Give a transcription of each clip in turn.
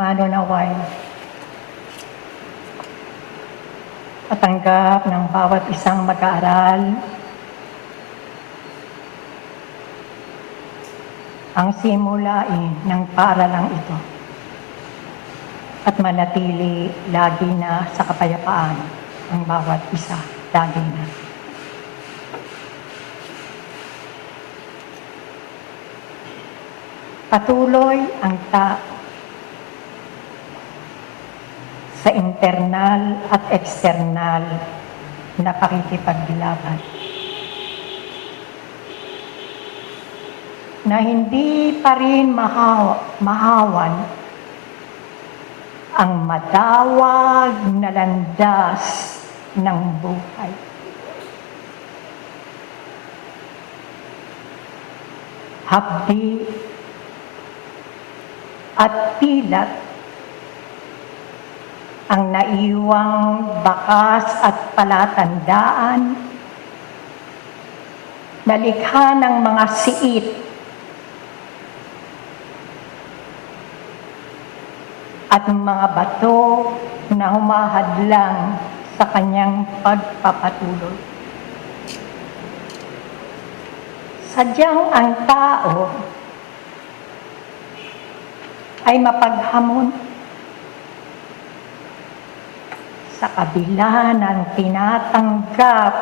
manunaway at tanggap ng bawat isang mag-aaral ang simulain ng paaralang ito at manatili lagi na sa kapayapaan ang bawat isa, lagi na. Patuloy ang tao sa internal at external na pakikipaglaban na hindi pa rin mahawan ang madawag na landas ng buhay. Hapdi at pilat ang naiwang bakas at palatandaan na likha ng mga siit at mga bato na humahadlang sa kanyang pagpapatuloy. Sadyang ang tao ay mapaghamon sa kabila ng tinatanggap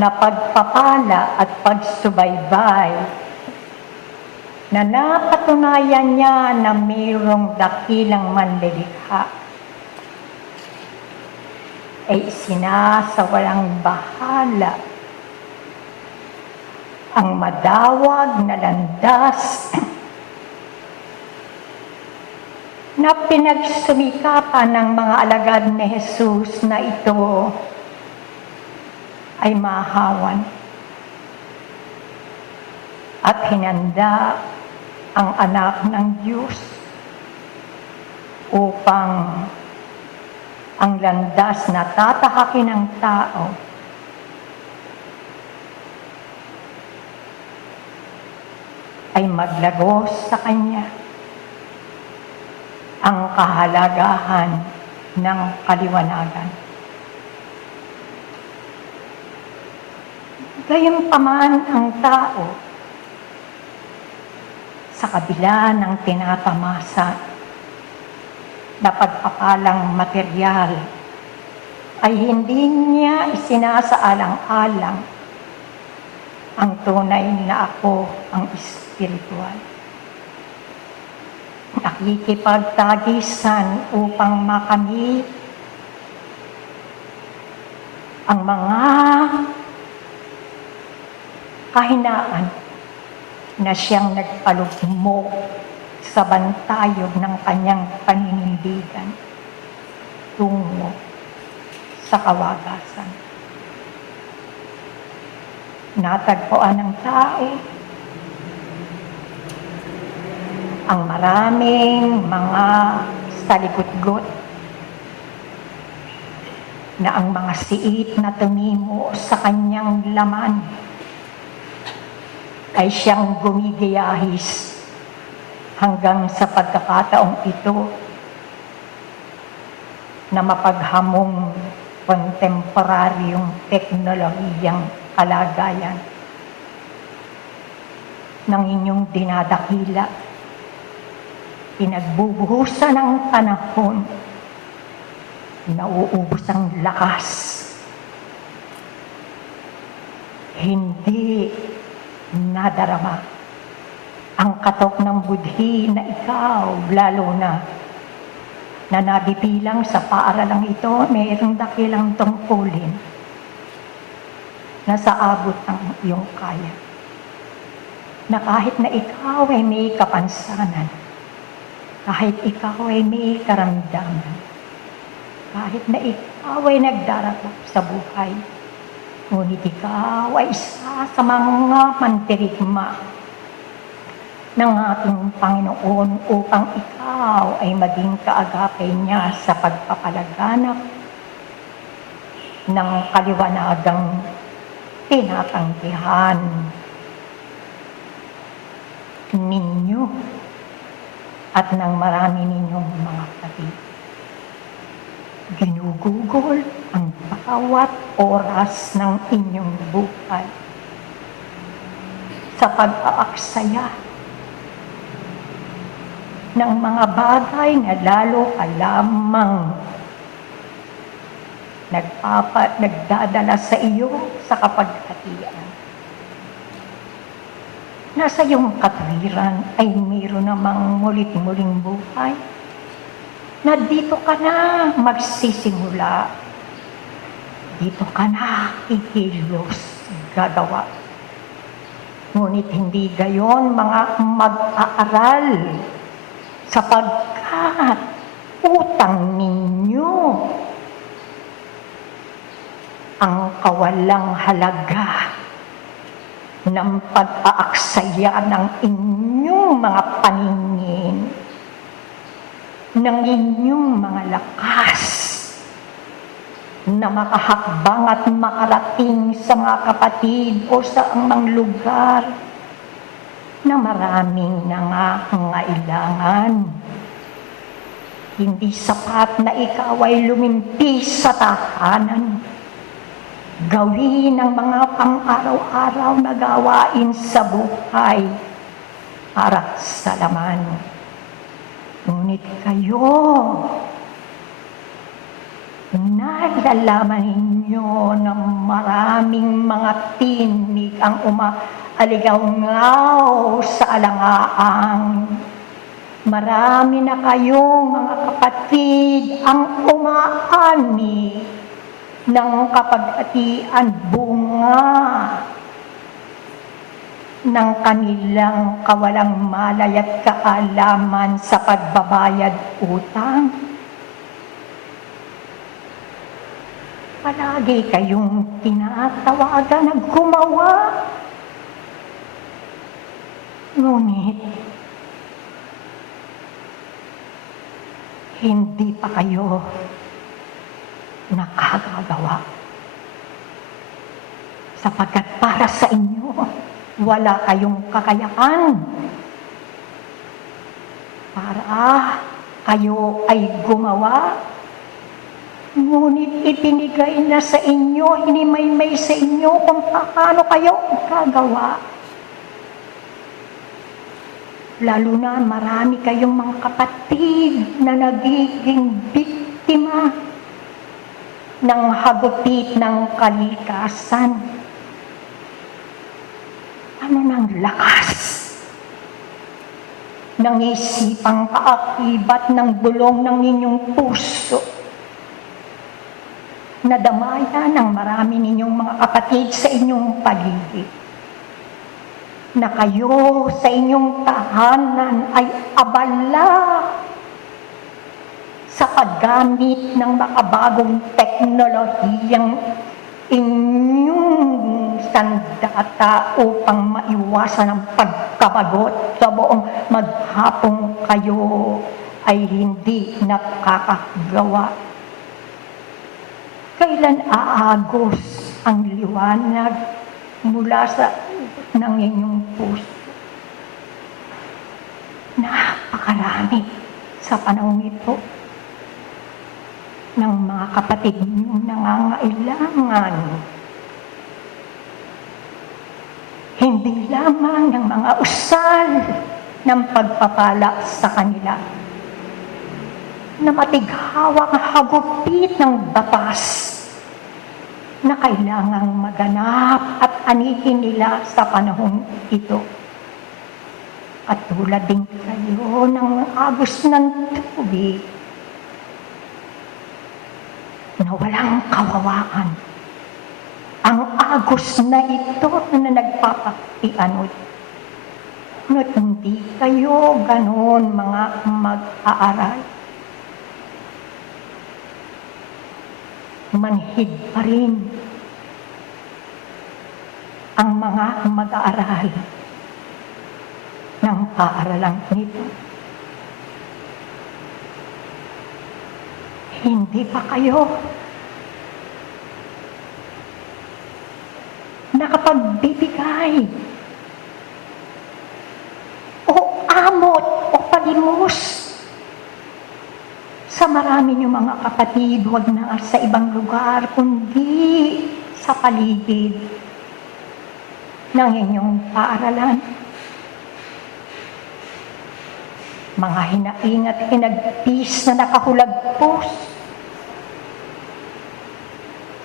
na pagpapala at pagsubaybay na napatunayan niya na mayroong dakilang manlilikha ay sinasawalang bahala ang madawag na landas na pinagsumikapan ng mga alagad ni Jesus na ito ay mahawan at hinanda ang anak ng Diyos upang ang landas na tatahakin ng tao ay maglagos sa Kanya ang kahalagahan ng kaliwanagan. Gayunpaman ang tao sa kabila ng tinatamasa na pagpapalang material ay hindi niya isinasaalang-alang ang tunay na ako ang espiritual. Nakikipagtagisan upang makamit ang mga kahinaan na siyang nagpalugmok sa bantayog ng kanyang paninindigan tungo sa kawagasan. Natagpuan ng tao ang maraming mga salikutgot na ang mga siit na tumimo sa kanyang laman ay siyang gumigiyahis hanggang sa pagkakataong ito na mapaghamong kontemporaryong teknolohiyang kalagayan ng inyong dinadakila. Pinagbubuhusan ng panahon, nauubos ang lakas. Hindi nadarama ang katok ng budhi na ikaw, lalo na nabibilang sa paaralang ito, mayroong dakilang tungkulin na sa abot ng iyong kaya. Na kahit na ikaw ay may kapansanan, kahit ikaw ay may karamdaman, kahit na ikaw ay nagdarako sa buhay, ngunit ikaw ay isa sa mga mandirigma ng ating Panginoon upang ikaw ay maging kaagapay niya sa pagpapalaganap ng kaliwanagang tinatanggihan ninyo at ng marami ninyong mga kapatid. Ginugugol ang bawat oras ng inyong buhay sa pag-aaksaya ng mga bagay na lalo ka lamang nagdadala sa iyo sa kapaghatian. Nasa iyong katwiran ay mayroon namang mulit-muling buhay na dito ka na magsisimula, dito ka na ikilos gagawa. Ngunit hindi gayon mga mag-aaral, sapagkat utang ninyo ang kawalang halaga ng pag-aaksaya ng inyong mga paningin, ng inyong mga lakas na makahakbang at makarating sa mga kapatid o sa mga lugar na maraming nangangailangan. Hindi sapat na ikaw ay lumimpis sa tahanan. Gawin ang mga pang-araw-araw na gawain sa buhay para sa laman. Ngunit kayo, nalalaman ninyo ng maraming mga tinig ang aligaw-ngaw sa alangaang. Marami na kayong mga kapatid ang umaani ng kapaghatian bunga ng kanilang kawalang malay at kaalaman sa pagbabayad utang. Palagi kayong tinatawagan na gumawa. Ngunit, hindi pa kayo nakagagawa. Sapagkat para sa inyo, wala kayong kakayahan para kayo ay gumawa. Ngunit ibinigay na sa inyo, hinimaymay sa inyo kung paano kayo gagawa. Lalo na marami kayong mga kapatid na nagiging biktima ng hagupit ng kalikasan. Ano ng lakas ng isipang kaakibat ng bulong ng inyong puso? Nadamaya ng marami ninyong mga kapatid sa inyong paligid, na kayo sa inyong tahanan ay abala sa paggamit ng makabagong teknolohiyang inyong sandata upang maiwasan ang pagkabagot sa buong maghapong kayo ay hindi nakakagawa. Kailan aagos ang liwanag mula sa ng inyong puso? Napakarami sa panahon ito ng mga kapatid ninyong nangangailangan. Hindi lamang ng mga usal ng pagpapala sa kanila, na matighawang hagupit ng batas na kailangang maganap at anihin nila sa panahong ito. At tulad din kayo ng agos ng tubig na walang kawawaan. Ang agos na ito na nagpapaktianod. Ngunit hindi kayo ganon mga mag-aaral. Manhid pa rin ang mga mag-aaral ng paaralang ito. Hindi pa kayo nakapagbibigay o amot o magimos sa marami niyong mga kapatid, huwag na sa ibang lugar, kundi sa paligid ng inyong paaralan. Mga hinaing at hinagpis na nakahulagpos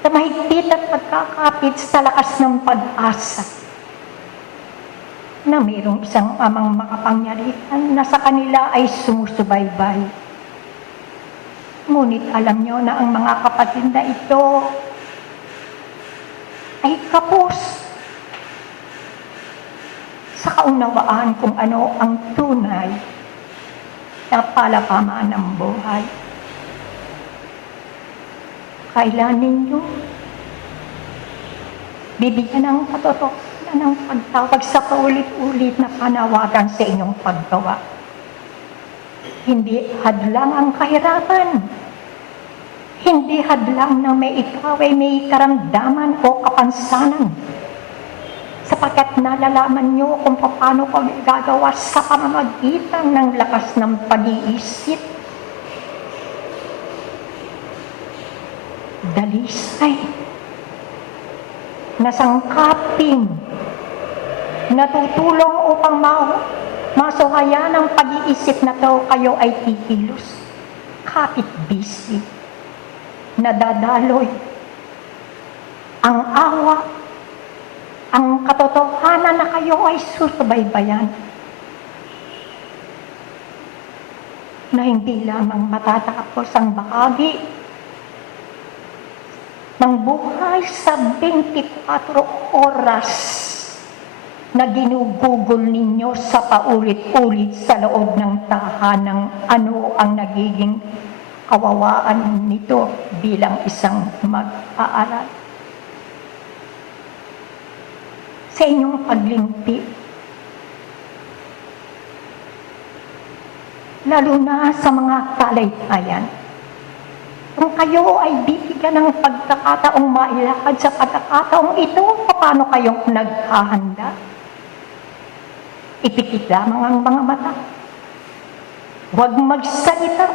sa mahigpit at pagkakapit sa lakas ng pag-asa na mayroong isang amang makapangyarihan na sa kanila ay sumusubaybay. Ngunit alam nyo na ang mga kapatid na ito ay kapos sa kaunawaan kung ano ang tunay na palapamaan ng buhay. Kailan ninyo bibigyan ng katotohanan ng pagtawag sa paulit-ulit na panawagan sa inyong paggawa. Hindi hadlang ang kahirapan. Hindi hadlang na ikaw ay may karamdaman o kapansanan. Sapagkat nalalaman nyo kung paano ko gagawa sa pamamagitan ng lakas ng pag-iisip. Dalisay na sangkaping natutulong upang masuhayan ang pag-iisip na to, kayo ay kikilos. Kapit busy, nadadaloy, ang awa, ang katotohanan na kayo ay susubaybayan. Na hindi lamang matatapos ang bahagi ng buhay sa 24 oras na ginugugol ninyo sa paulit-ulit sa loob ng tahanang ano ang nagiging kawawaan nito bilang isang mag-aaral. Sa inyong paglimpi, lalo na sa mga kalaytayan, kung kayo ay bibigyan ng pagkakataong mailakad sa pagkakataong ito, paano kayong naghahanda? Ipikit lamang ang mga mata. Huwag magsalita.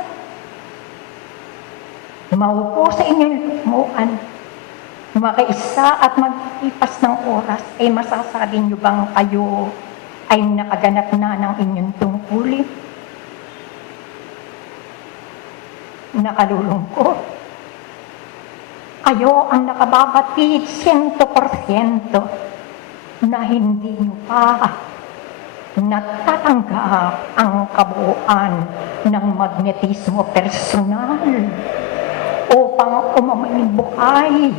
Maupo sa inyong lukmuan. Makaisa at magtipas ng oras, ay masasabi niyo bang kayo ay nakaganap na ng inyong tungkulin? Nakalulungkot. Kayo ang nakababatid 100% na hindi niyo pa natatanggap ang kabuuan ng magnetismo personal upang umamay buhay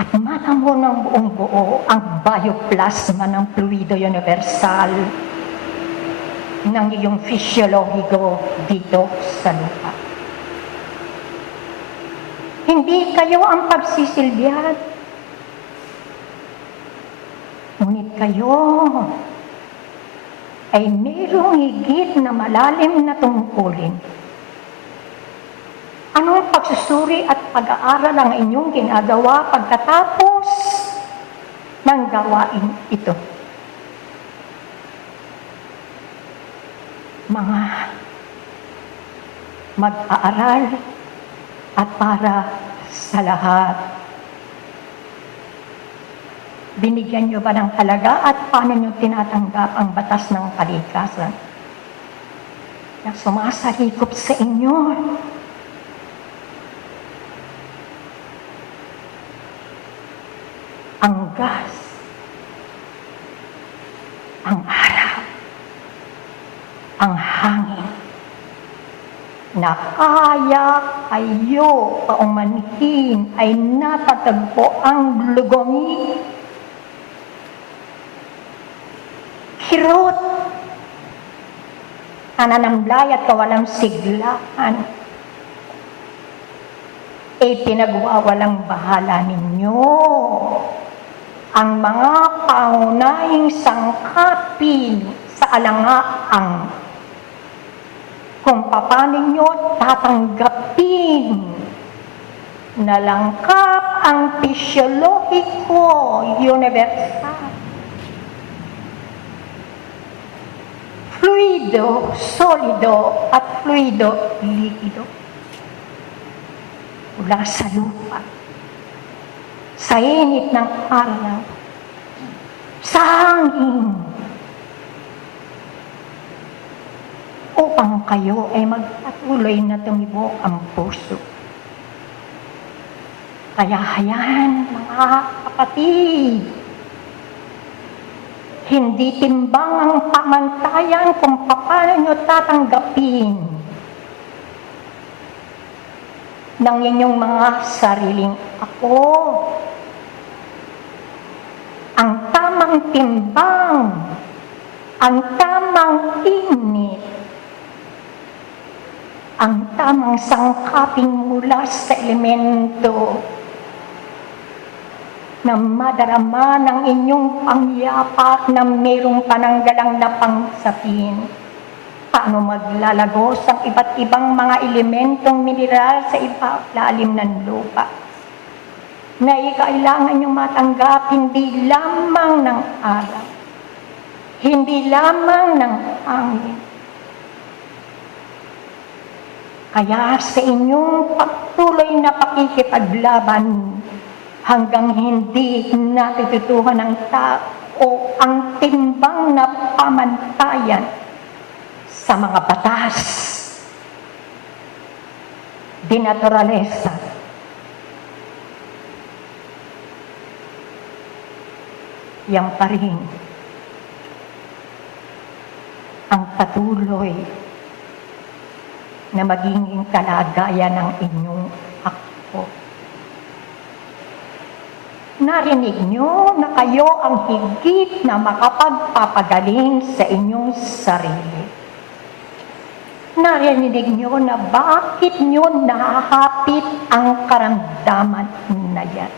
at manamo ng buong buo ang bioplasma ng fluido universal ng iyong fisiologiko dito sa lupa. Hindi kayo ang pagsisilbihan, ngunit kayo ay mayroong higit na malalim na tungkulin. Anong pagsusuri at pag-aaral ang inyong ginagawa pagkatapos ng gawain ito? Mga mag-aaral at para sa lahat. Binigyan niyo ba ng halaga at paano niyo tinatanggap ang batas ng kalikasan na sumasalikop sa inyo? Ang gas, ang araw, ang hangin, na kaya kayo paumanhin ay natatagpo ang lugong hirot, ananamlay at kawalang siglaan, pinagwawalang bahala ninyo ang mga paunahing sangkapin sa alangaang kung paano ninyo tatanggapin na langkap ang fisiologiko universal fluido, solido, at fluido, likido. Mula sa lupa, sa init ng araw, sa hangin, upang kayo ay magpatuloy na tumibok ang puso. Kaya hayaan, mga kapatid, hindi timbang ang pamantayan kung paano nyo tatanggapin ng inyong mga sariling ako. Ang tamang timbang, ang tamang init, ang tamang sangkaping mula sa elemento na madarama ng inyong pangyapak na mayroong pananggalang na pangsapin. Paano maglalagos ang iba't ibang mga elementong mineral sa ilalim ng lupa na ikailangan niyong matanggap hindi lamang ng araw, hindi lamang ng hangin. Kaya sa inyong patuloy na pakikipaglaban hanggang hindi natututuhan ng tao ang timbang na pamantayan sa mga batas, di naturalesa, yan pa rin ang patuloy na magiging kalagayan ng inyong ako. Narinig nyo na kayo ang higit na makapagpapagaling sa inyong sarili. Narinig nyo na bakit nyo nahahapit ang karamdaman na yan.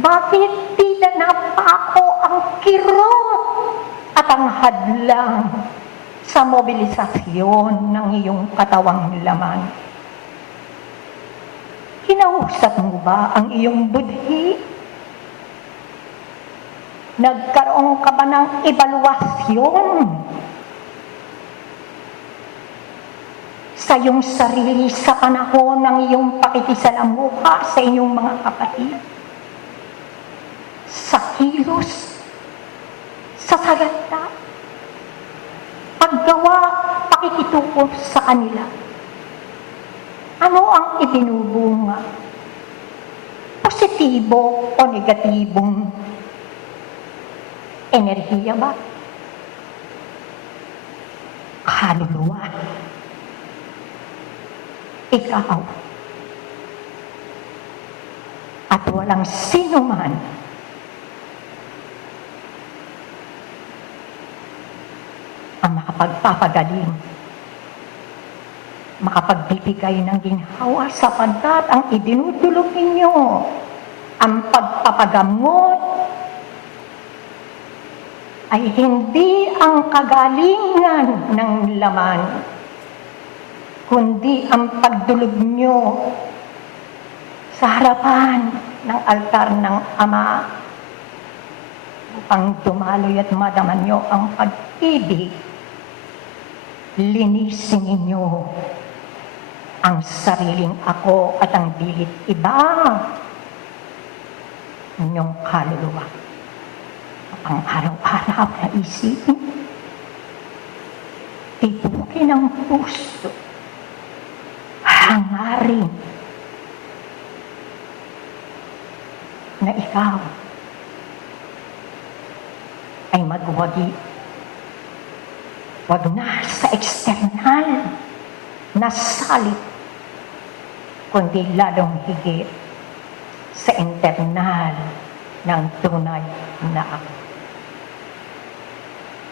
Bakit di na napako ang kirot at ang hadlang sa mobilisasyon ng iyong katawang laman? Kinausap mo ba ang iyong budhi? Nagkaroon ka ba ng ebaluasyon sa iyong sarili sa panahon ng iyong pakikisalamuha sa inyong mga kapatid? Sa kilos, sa salita, paggawa, pakikitungo sa kanila. Ano ang ibinubunga? Positibo o negatibong enerhiya ba? Kaluluwa. Ikaw. At walang sino man ang makapagpapagaling, makapagbibigay ng ginhawa sapagkat ang idinudulog ninyo, ang pagpapagamot, ay hindi ang kagalingan ng laman, kundi ang pagdulog nyo sa harapan ng altar ng Ama upang dumaloy at madaman nyo ang pag-ibig. Linisin ninyo ang sariling ako at ang dilit iba inyong kaluluwa. Ang araw-araw na isipin, tipukin ang puso, hangarin na ikaw ay magwagi. Wag na sa external na salit, kundi lalong higit sa internal ng tunay na ako.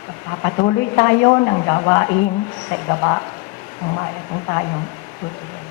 Magpapatuloy tayo ng gawain sa igaba ng mayroon tayong tutuloy.